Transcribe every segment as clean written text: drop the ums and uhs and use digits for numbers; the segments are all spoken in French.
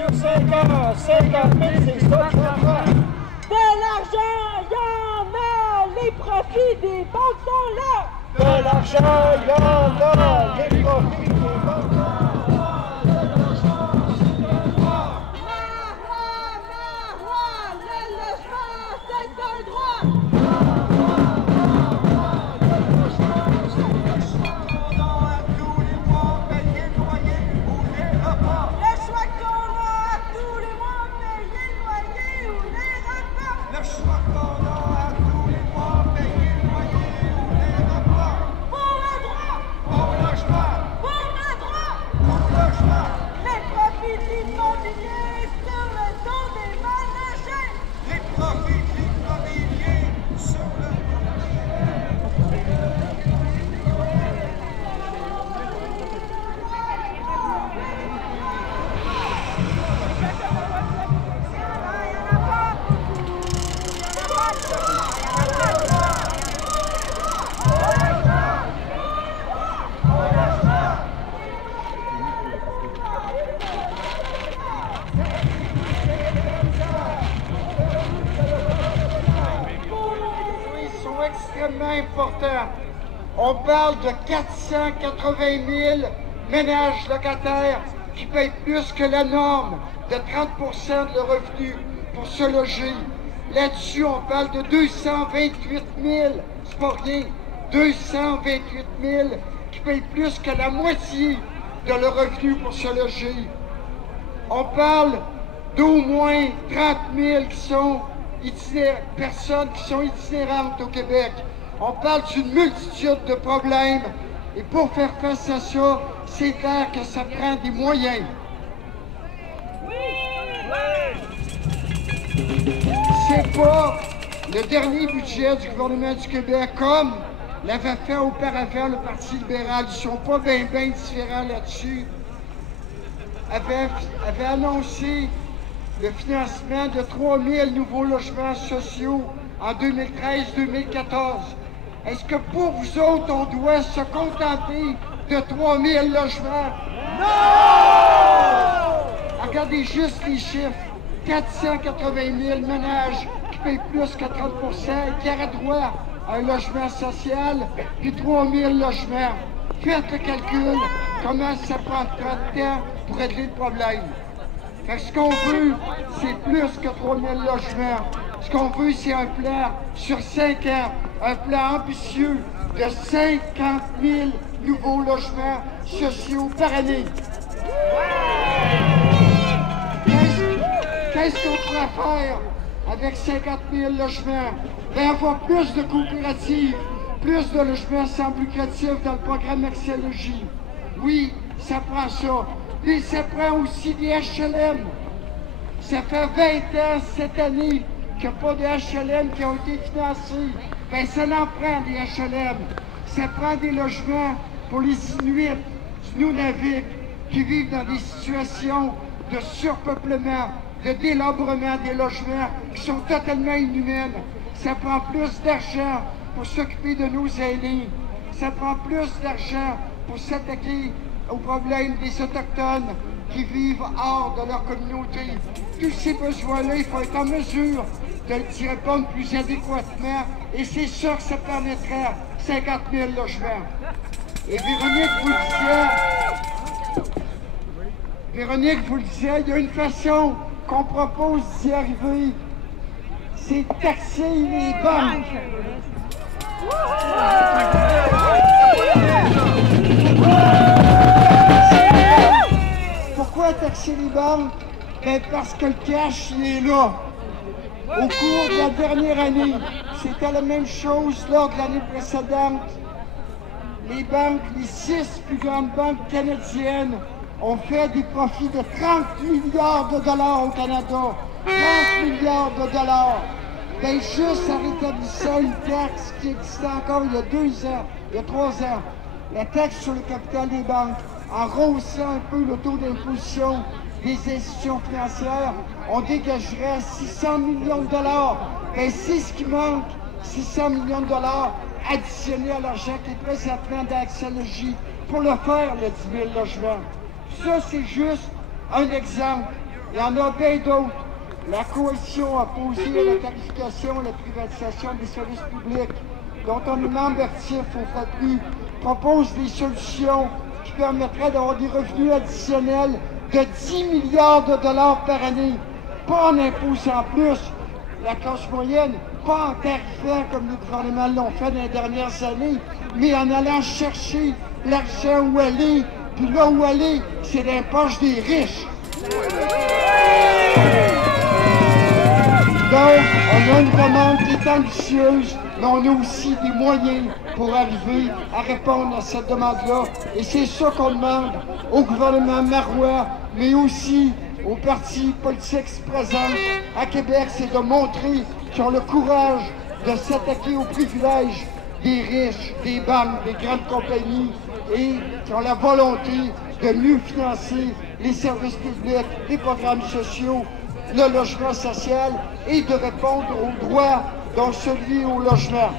sur 5 ans, 50 000, c'est ça qu'il faut faire. De l'argent, il y en a, les profits des banques sont là. De l'argent, il y en a, les profits des banques sont là. Extrêmement important. On parle de 480 000 ménages locataires qui payent plus que la norme de 30% de leur revenu pour se loger. Là-dessus, on parle de 228 000, c'est pas rien, 228 000 qui payent plus que la moitié de leur revenu pour se loger. On parle d'au moins 30 000 personnes qui sont itinérantes au Québec. On parle d'une multitude de problèmes et pour faire face à ça, c'est clair que ça prend des moyens. C'est pas le dernier budget du gouvernement du Québec comme l'avait fait auparavant le Parti libéral. Ils sont pas bien différents là-dessus. Avait annoncé le financement de 3 000 nouveaux logements sociaux en 2013-2014. Est-ce que pour vous autres, on doit se contenter de 3 000 logements? Non! Regardez juste les chiffres. 480 000 ménages qui payent plus que 30% et qui auraient droit à un logement social, puis 3 000 logements. Faites le calcul, comment ça prend de temps pour régler le problème. Fait que ce qu'on veut, c'est plus que 3 000 logements. Ce qu'on veut, c'est un plan sur 5 ans, un plan ambitieux de 50 000 nouveaux logements sociaux par année. Qu'est-ce qu'on pourrait faire avec 50 000 logements? Bien, avoir plus de coopératives, plus de logements sans but lucratif dans le programme Axiologie. Oui, ça prend ça. Puis ça prend aussi des HLM. Ça fait 20 ans cette année qu'il n'y a pas de HLM qui ont été financés. Bien, ça en prend des HLM. Ça prend des logements pour les Inuits du Nunavik qui vivent dans des situations de surpeuplement, de délabrement des logements qui sont totalement inhumaines. Ça prend plus d'argent pour s'occuper de nos aînés. Ça prend plus d'argent pour s'attaquer aux problèmes des Autochtones qui vivent hors de leur communauté. Tous ces besoins-là, il faut être en mesure d'y répondre plus adéquatement et c'est sûr que ça permettrait 50 000 logements. Et Véronique vous le disait, il y a une façon qu'on propose d'y arriver, c'est taxer les banques. Pourquoi taxer les banques? Ben parce que le cash, il est là. Au cours de la dernière année, c'était la même chose lors de l'année précédente. Les banques, les 6 plus grandes banques canadiennes, ont fait des profits de 30 milliards de dollars au Canada. 30 milliards de dollars. Bien, juste en rétablissant une taxe qui existait encore il y a 2 ans, il y a 3 ans, la taxe sur le capital des banques, en rehaussant un peu le taux d'imposition des institutions financières, on dégagerait 600 millions de dollars. Bien, c'est ce qui manque, 600 millions de dollars additionnés à l'argent qui est présentement dans Axiologie pour le faire, le 10 000 logements. Ça, c'est juste un exemple. Il y en a bien d'autres. La coalition opposée à la tarification et la privatisation des services publics, dont on est membre actif au FAPU, propose des solutions qui permettraient d'avoir des revenus additionnels de 10 milliards de dollars par année. Pas en imposant plus la classe moyenne, pas en tarifant comme les gouvernements l'ont fait dans les dernières années, mais en allant chercher l'argent où aller. Puis là où aller, c'est dans les poches des riches. Donc, on a une demande qui est ambitieuse, mais on a aussi des moyens pour arriver à répondre à cette demande-là. Et c'est ça qu'on demande au gouvernement marois, mais aussi aux partis politiques qui se présentent à Québec, c'est de montrer qu'ils ont le courage de s'attaquer aux privilèges des riches, des banques, des grandes compagnies, et qui ont la volonté de mieux financer les services publics, les programmes sociaux, le logement social et de répondre aux droits, dont celui au logement.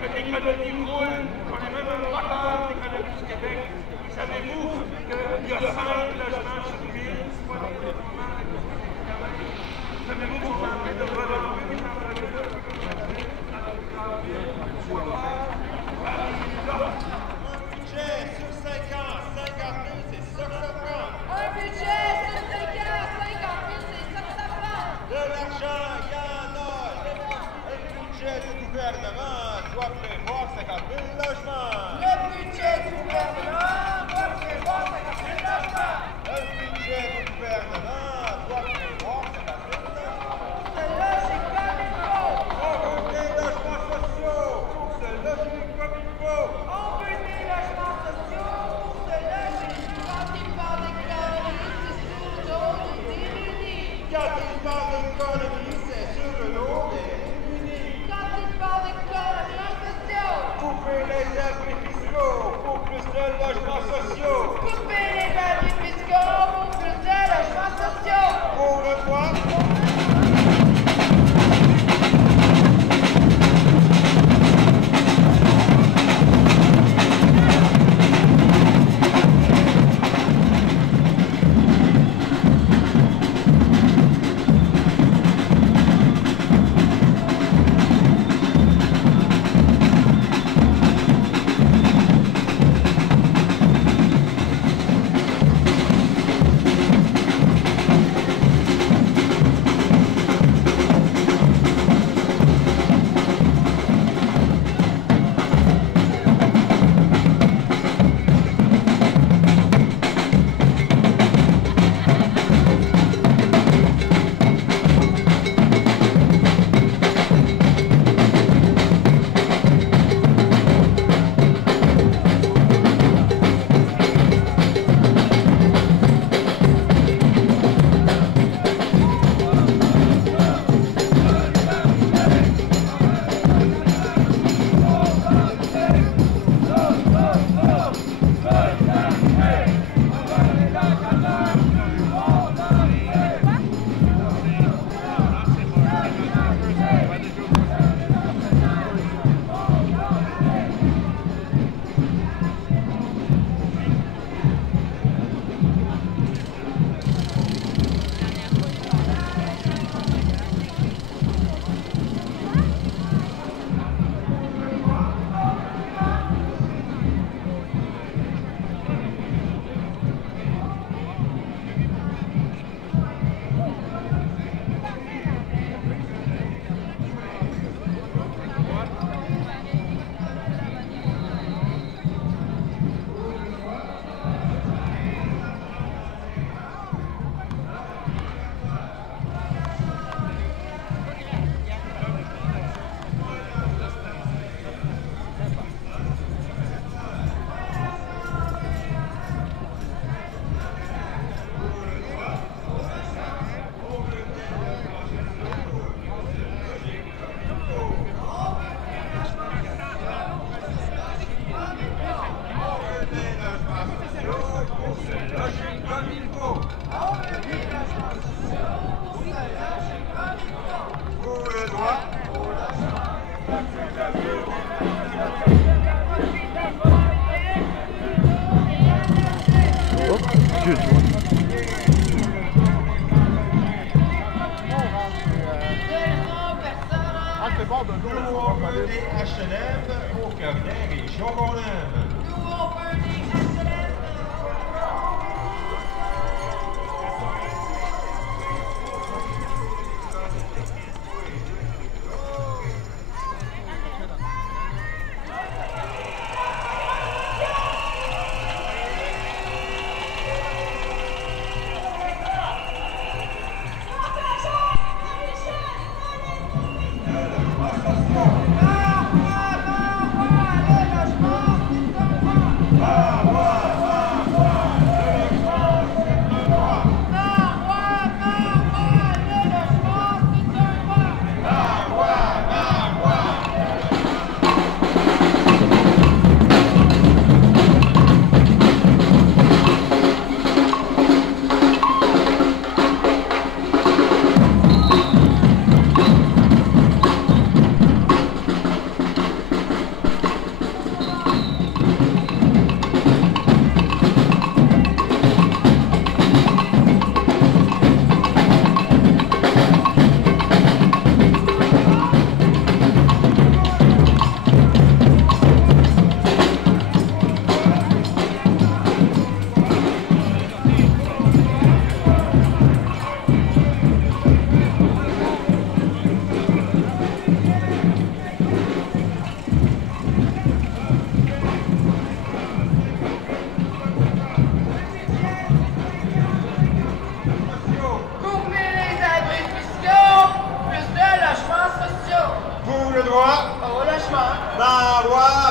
L'économie roule, on est même un rapport de l'économie du Québec. Savez-vous qu'il y a 100 logements sur l'île? Savez-vous qu'on est en train de relancer les Un budget sur 5 ans, 50 000, c'est ça que ça prend. Un budget sur 5 ans, 50 000, c'est ça que ça prend. De l'argent, il y en a. Un budget du gouvernement doit prévoir 50 000 logements. Le budget du gouvernement doit prévoir 50 000 logements. Un budget du gouvernement doit prévoir 50 000 logements. C'est logique. Nous, on veut des HLM au cœur des régions qu'on aime. Nous, on veut des HLM.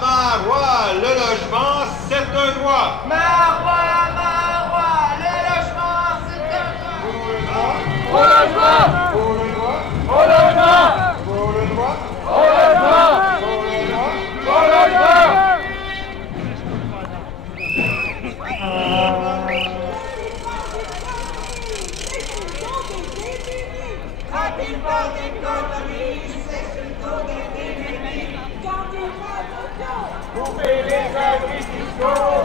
Marois, le logement, c'est un droit. Marois, le logement, c'est un droit. Au logement, au logement, au logement, au logement, au logement, au logement. Couper les abris fiscaux,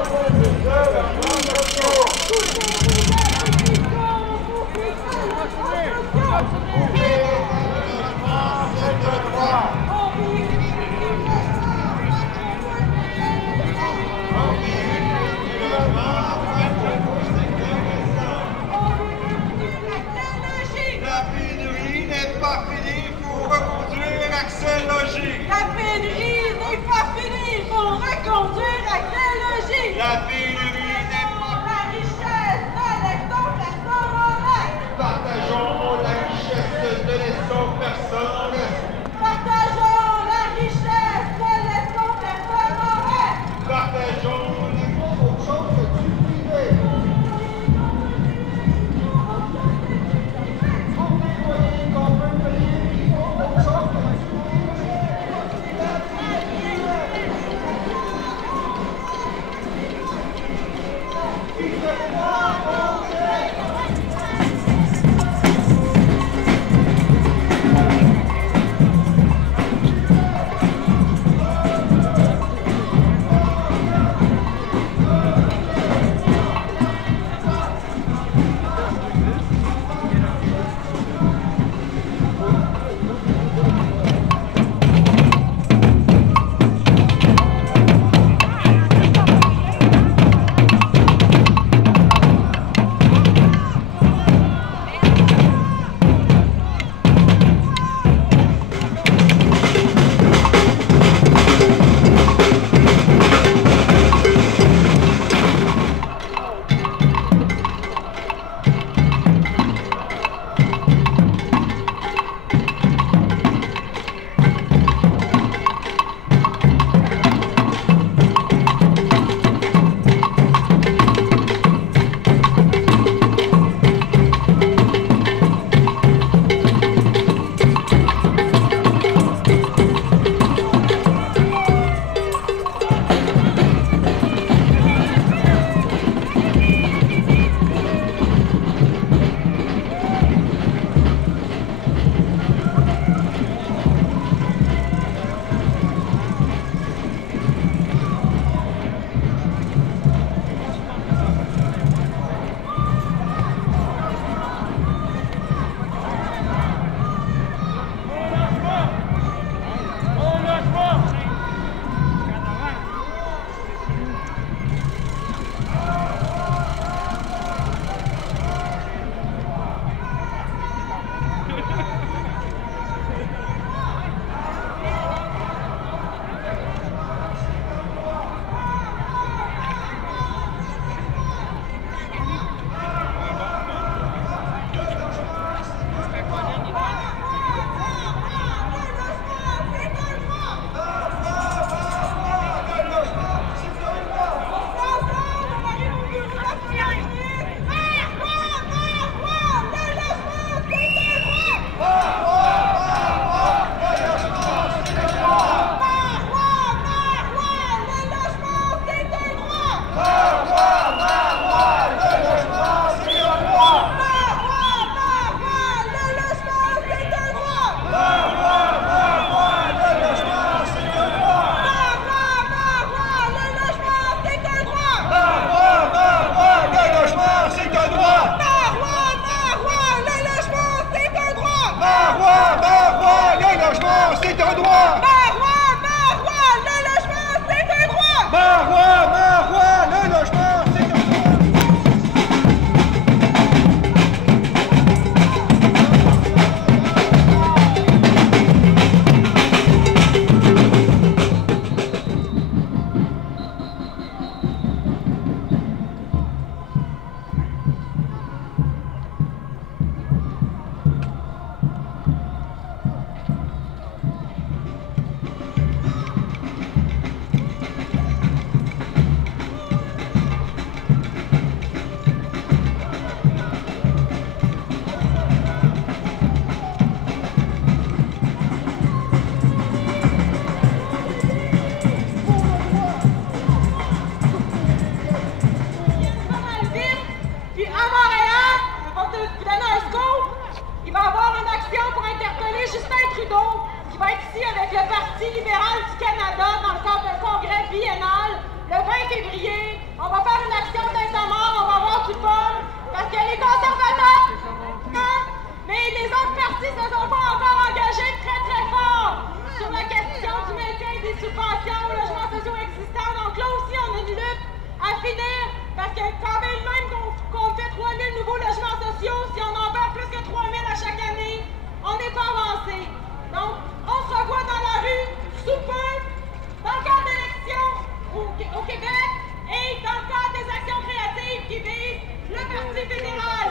Université fédérale.